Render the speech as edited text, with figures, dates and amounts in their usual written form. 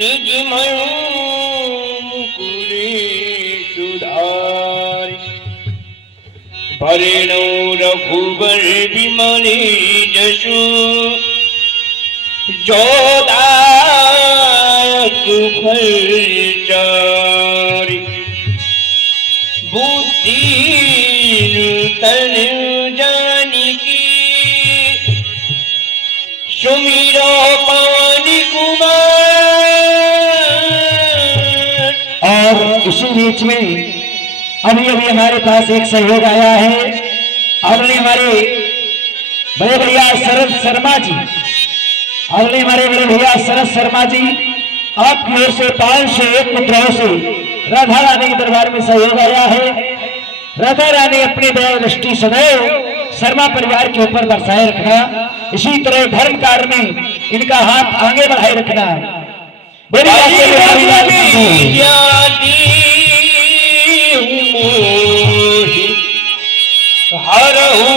निज मयूकुरे सुधारी भरेणो रघुबर विमले जशु जोदायक फलचारी बुद्धि तन जानिकी सुमिरो पवन कुमार। और इसी बीच में अभी अभी हमारे पास एक सहयोग आया है। आदरणीय हमारे बड़े भैया शरद शर्मा जी, आदरणीय हमारे बड़े भैया शरद शर्मा जी, आपकी ओर से 501 मुद्राओं से राधा रानी के दरबार में सहयोग आया है। राधा रानी अपनी दया दृष्टि सदैव शर्मा परिवार के ऊपर बरसाए रखना, इसी तरह धर्म कार्य में इनका हाथ आगे बढ़ाए रखना। हरहु